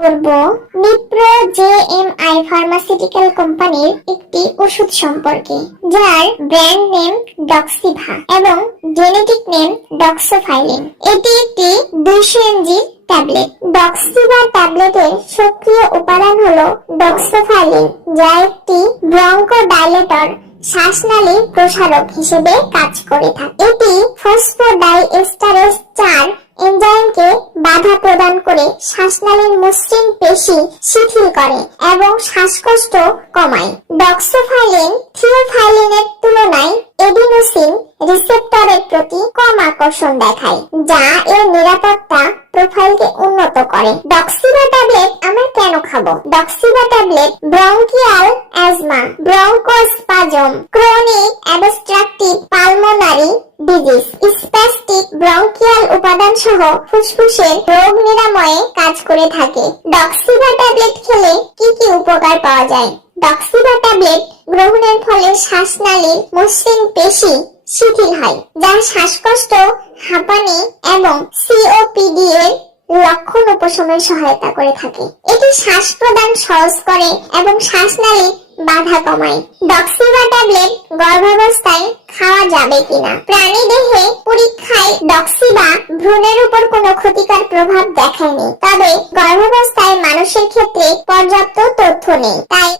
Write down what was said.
করব Nipro JMI pharmaceutical কোম্পানির একটি ওষুধ সম্পর্কে, যার ব্র্যান্ড নেম ডক্সিভা এবং জেনেটিক নেম ডক্সোফাইলিন। এটি একটি 200 mg ট্যাবলেট। ডক্সিভা ট্যাবলেটের সক্রিয় উপাদান হলো ডক্সোফাইলিন, যা একটি ব্রঙ্কোডাইলেটর শ্বাসনালী প্রসারক হিসেবে কাজ করে থাকে। এটি ফসফোডাইএস্টারেজ 4 এনজাইমকে বাধা প্রদান করে শ্বাসনালীর মসৃণ পেশি শিথিল করে এবং শ্বাসকষ্ট কমায়। ডক্সোফাইলিন থিওফাইলিনের তুলনায় এডিনোসিন রিসেপ্টরের প্রতি কম আকর্ষণ দেখায়, যা এর নিরাপত্তা প্রোফাইলকে উন্নত করে। ডক্সিভা ট্যাবলেট আমরা কেন খাবো? Doxiva tablet bronchial asthma, bronchospasm, chronic obstructive pulmonary disease, spastic bronchial উপাদান সহ ফুসফুসের রোগ নিরাময়ে কাজ করে থাকে। ডক্সিভা ট্যাবলেট খেলে কি কি উপকার পাওয়া যায়? ডক্সিভা ট্যাবলেট গ্রহণের ফলে শ্বাসনালীর মসৃণ পেশি শিথিল হয়, যা শ্বাসকষ্ট, হাঁপানি এবং সিওপিডি এর লক্ষণ উপশমে সহায়তা করে থাকে। এটি শ্বাস প্রদান সহজ করে এবং শ্বাসনালীর বাধা কমায়। ডক্সিভা ট্যাবলেট গর্ভাবস্থায় খাওয়া যাবে কিনা? প্রাণীদেহে পরীক্ষায় ডক্সিভা ভ্রূণের উপর কোনো ক্ষতিকর প্রভাব দেখায়নি, তবে গর্ভাবস্থায় মানুষের ক্ষেত্রে পর্যাপ্ত তথ্য নেই, তাই